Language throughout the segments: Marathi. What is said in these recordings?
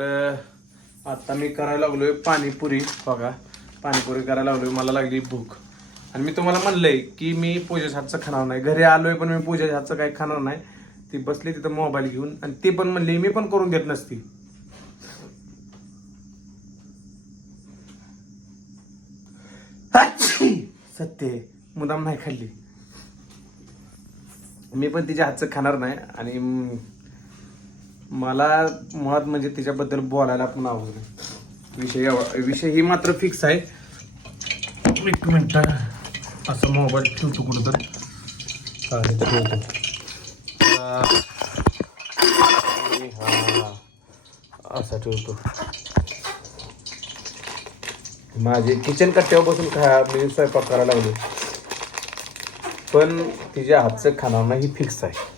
तर आता मी करायला लागलोय पाणीपुरी बघा. पाणीपुरी करायला लागलोय मला लागली भूक. आणि मी तुम्हाला म्हणलंय की मी पूजेच्या हातचं खाणार नाही. घरी आलोय पण मी पूजेच्या हातचं काही खाणार नाही. ती बसली तिथं मोबाईल घेऊन आणि ती पण म्हणली मी पण करून देत नसती. सत्य आहे. मुदाम नाही खाल्ली. मी पण तिच्या हातचं खाणार नाही आणि मला मुळात म्हणजे तिच्याबद्दल बोलायला पण आवडत. विषय विषय ही मात्र फिक्स आहे. एक मिनिट. असं मोबाईल ठेवतो कुठं तर ठेवतो. हा. असा ठेवतो. माझे किचन कट्ट्यावर बसून खा मी स्वयंपाक करायला लागलो पण तिच्या हातचं खाणार नाही ही फिक्स आहे.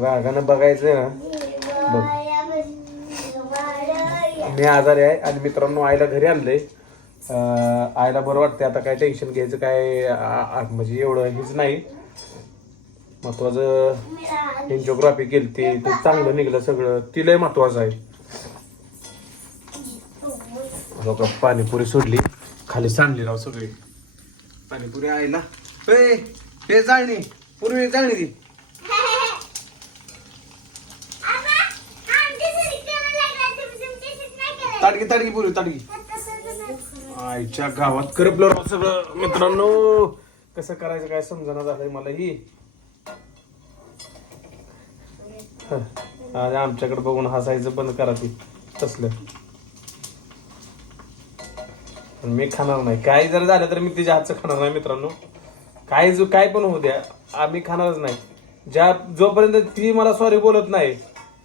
रागानं बघायचं ना. बघ. मी आजारी आहे आणि मित्रांनो आईला घरी आणलंय. अं, आईला बरं वाटते आता काय टेन्शन घ्यायचं काय म्हणजे एवढं हेच नाही. महत्वाचं एन्जिओग्राफी केली ते ते चांगलं निघलं सगळं. तिलाही महत्वाचं आहे. लोक पाणीपुरी सोडली. खाली सांडली राव सगळी. पाणीपुरी आईला. ए, हे जाळणी. पूर्वी जाळणी ती. ताडगी ताडगी बोलू ताडगी आईच्या गावात करपलं सगळं. मित्रांनो कसं करायचं काय समजना झालंय मला ही. आमच्याकडे बघून हसायचं बंद करा ती. तसलं. पण मी खाणार नाही. काय जर झालं तर मी तिच्या हातचं खाणार नाही मित्रांनो. काय जो काय पण होऊ द्या. आम्ही खाणारच नाही. ज्या जोपर्यंत ती मला सॉरी बोलत नाही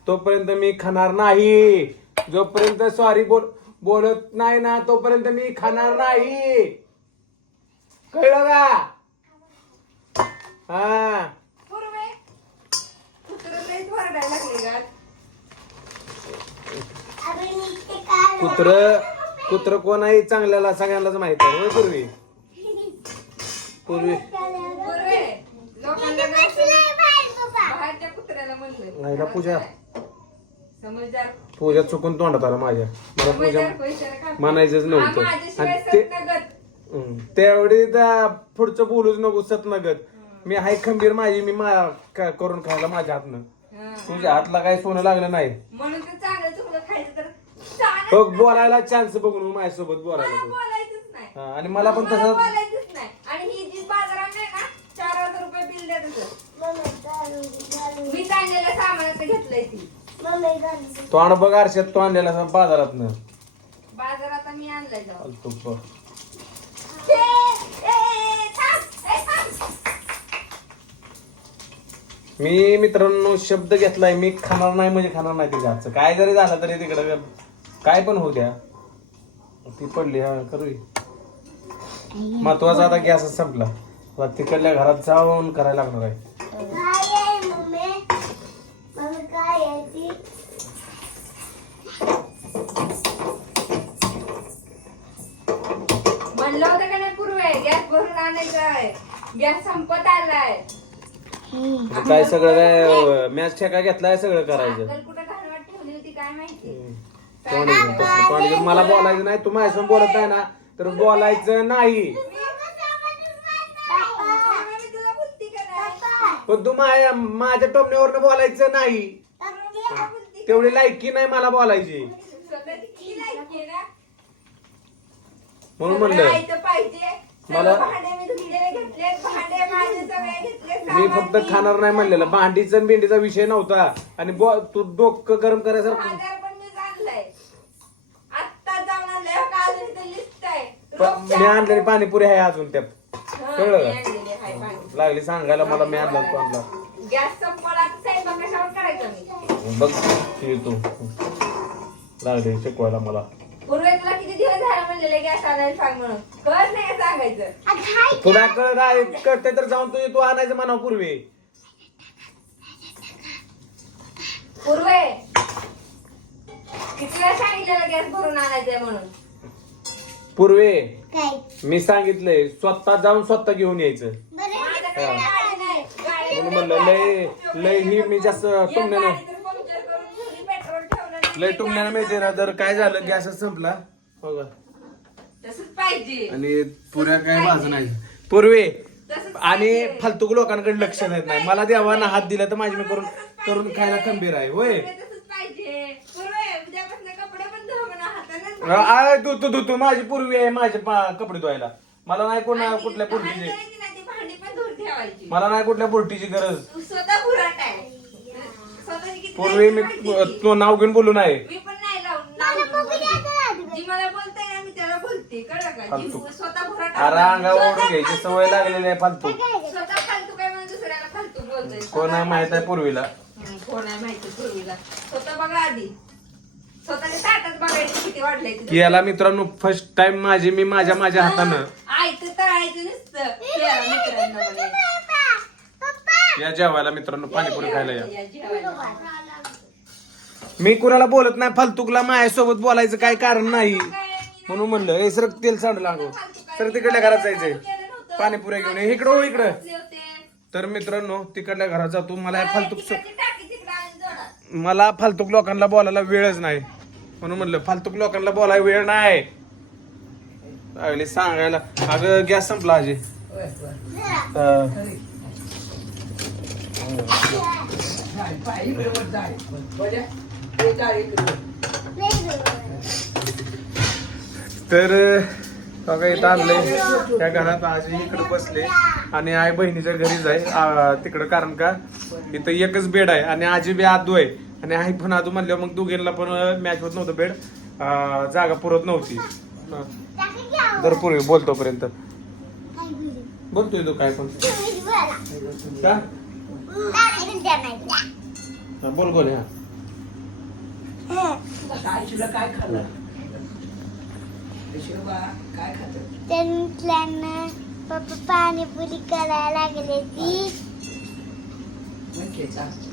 तोपर्यंत मी खाणार नाही. जोपर्यंत सॉरी बोल बोलत नाही ना तोपर्यंत मी खाणार नाही. कळलं का? हा. पूर्वे कुत्रं लयच वरडायला लागले का कुत्र कुत्र कोण आहे चांगल्याला सगळ्यांनाच माहीत आहे होय पूर्वी? पूर्वी. पूर्वे लोकांना बाहेरच्या कुत्र्याला म्हणलं. नाहीला पूजा. समजदार. पूजा चुकून तोंडात आला माझ्या. मला पूजा समजदार पैशाला काय म्हणायचंच नव्हतं. माझ्याशिवाय आणि ते. हम्म. त्यावेळी त्या पुढचं बोलूच नको सतनगत. मी हाय खंबीर माझी मी मा- का- करून खायला माझ्या हातनं. हा. तुझ्या हातला काही सोनं लागलं नाही. म्हणून तर चांगलं चुकलं खायचं तर छानच बघ बोलायला चान्स बघून माझ्यासोबत बोलायला मला तू बोलायचंच नाही. हा, आणि मला पण तसं बोलायचंच नाही. आणि ही जी बाजारात नाही ना चार हजार रुपये बिल द्या तसं मी आणलेल्या सामानाचं घेतलंय ती. तो आण बघ आरशात तो आणलेला असा बाजारात बाजारात मी आणलंय फालतू बघ. मी मित्रांनो शब्द घेतलाय मी खाणार नाही म्हणजे खाणार नाही तिच्या हातचं. काय जरी झालं तरी तिकडे काय पण होऊ द्या. ती पडली हा करू महत्त्वाचा आता गॅस संपला. तिकडल्या घरात जाऊन करायला लागणार आहे. गॅस संपत आलाय. आता काय सगळं काय मॅच ठेका घेतलाय सगळं करायचं? अक्कल कुठं घालवाट ठेवली होती काय माहिती? हम्म. तोंड घेऊन बसलं. तोंड घेऊन मला बोलायचं नाही तू माझ्यासमोर बोलत नाही ना तर बोलायचं नाही. पूर्वे, मी तुला बोलती का नाही पण तू माझ्या माझ्या बोलायचं नाही? तेवढी लायकी नाही मला बोलायची. स्वतःची किती लायकी आहे ना? म्हणून सगळं म्हणलं पाहिजे. मला- मी फक्त खाणार नाही म्हणलेलं. भांडीचा आणि भेंडीचा विषय नव्हता. आणि बो- तू डोकं गरम करायसारखं बाजार पण मी हो आणलेली पाणीपुरी आहे अजून त्यात कळलं? का? लागली सांगायला मला मी आणला तो आणला गॅस संपला आता स्वयंपाक कशावर करायचा मी. बघ ती तू. लागली शिकवायला मला. पूर्वी तुला किती दिवस झाला म्हणलेले गॅस आणायला सांग म्हणून. कळ नाही का सांगायचं. तुला कळ नाही कळते तर जाऊन तुझी तू आणायचं म्हणा पूर्वी. पूर्वे किती वेळा सांगितलेलं गॅस भरून आणायचंय म्हणून? पूर्वे काय? मी सांगितलंय स्वतः जाऊन स्वतः घेऊन यायचं. माझ्याकडे गाडी नाही. गाडी म्हणून म्हणलं लय लय ही मी जास्त या टुमण्यानं गाडी तर पंक्चर करून ठेवली, पेट्रोल ठेवलं नाही. लय टुमण्यानं मिळते ना तर काय झालं गॅस संपला. बघा तसंच पाहिजे. आणि पुऱ्या काय भाजून नाही पूर्वे आणि. फालतूक लोकांकडे लक्ष देत नाही मला देवानं हात दिला तर माझी मी करून करून खायला खंबीर आहे होय. तसंच पाहिजे. पूर्वे उद्यापासून कपडे पण धुवा म्हणा हाताने आ, तू तू तू तू माझी पूर्वी आहे माझे पा- कपडे धुवायला. मला नाही कोणा कुठल्या पोरटीची भांडी पण धुवून ठेवायची. मला नाही कुठल्या पोरटीची गरज. तू स्वतः बुराट आहे. स्वतःची किती पूर्वी मी ती. तू नाव घेऊन बोलू नाही. मी पण नाही लावून नाव घेऊन बोलते. जी मला बोलते ना मी कळलं का? जी. स्वतः अरे अंगावर स्वतः घ्यायची सवय लागलेली आहे फालतू. स्वतः फालतू काय म्हणून दुसऱ्याला फालतू बोलतोय? कोण आहे माहीत आहे पूर्वीला? हं, कोण आहे माहिती पूर्वीला? स्वतः बघा आधी. स्वतःच्या ताटात बघायचं किती वाढलंय की तुझं. याला मित्रांनो फर्स्ट टाइम माझी मी माझ्या माझ्या हातानं. आयतं तळायचं नुसतं. केलं मित्रांनो म्हणे. या जेवायला मित्रांनो पाणीपुरी खायला या. या जेवायला. मी कुणाला बोलत नाही फालतूकला माझ्यासोबत बोलायचं काय कारण नाही. म्हणून म्हणलं हे सर तेल सांड लागो सर तिकडल्या घरात जायचंय. पाणीपुऱ्या घेऊन ये. इकडं हो इकडं. तर मित्रांनो तिकडल्या घरात जातो. मला हे फालतूक. मला फालतूक लोकांना बोलायला वेळच नाही. म्हणून म्हणलं फालतूक लोकांना बोलायला वेळ नाही. लागले सांगायला. अगं गॅस संपला अजय तर बघा इथं आणलंय. त्या घरात आजी इकडे बसले आणि आई बहिणीच्या घरीच आहे तिकडं कारण का इथं एकच बेड आहे आणि आजी बी आदू आहे. आणि आई पण आदू म्हणल्यावर मग दोघींना पण मॅच होत नव्हतं बेड जागा पुरत नव्हती. भरपूर तर बोलतो पर्यंत. बोलतोय तू काय पण. का? बोल बोल हा. त्यांना पप्पा पाणीपुरी करायला लागले ती.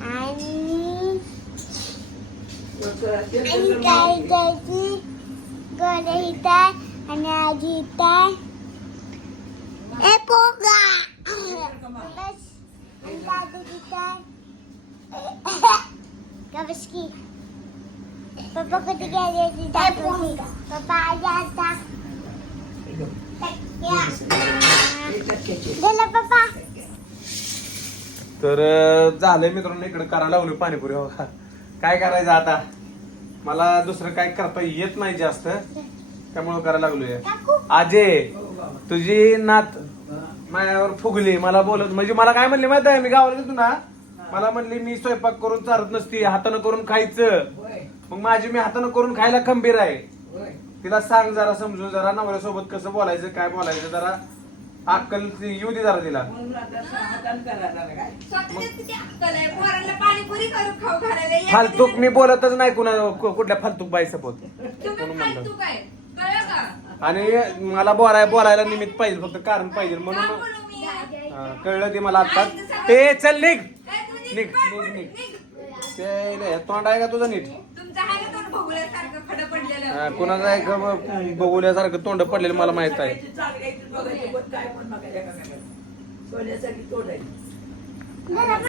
आणि काय करायची गोळे हिताय आणि आजी हिताय ए पोगा बस. आणि दादू हिताय का बस की? पप्पा कुठे गेले ती दाखवली पप्पा आजी आता. गेला पप्पा. तर झालंय मित्रांनो इकडे करायला लावली पाणीपुरी हो. काय करायचं आता? मला दुसरं काय करता येत नाही जास्त. त्यामुळे करायला लागलोय. आजे तुझी नात माझ्यावर फुगली. मला बोलत म्हणजे मला काय म्हणली माहिती आहे? मी गावाला ना. मला म्हणली मी स्वयंपाक करून चालत नसती हातानं करून खायचं. मग माझी मी हातानं करून खायला खंबीर आहे. तिला सांग जरा समजून जरा नवऱ्यासोबत कसं बोलायचं काय बोलायचं जरा अक्कल ती येऊ दे जरा तिला. स्वतःच्याच किती अक्कल आहे? पोरांना पाणीपुरी करून खाऊ घालायला या फालतूक मी बोलतच नाही कुणा कु- कुठल्या फालतूक बाईसोबत तुम्ही म्हणून कळलं का? आणि मला बोलाय बोलायला निमित्त पाहिजे फक्त कारण पाहिजे. का म्हणून बोलू मी? हा, कळलं ते मला आता ते चल निघ. काय तुम्ही निघ निघ, निघ. ते लय, तोंड आहे का तुझं नीट तुमचं आहे का तोंड भोगल्यासारखं खडं पडलेलं हा, कुणाचं आहे का बघुल्यासारखं तोंड पडलेलं मला माहीत आहे. सोन्यासाठी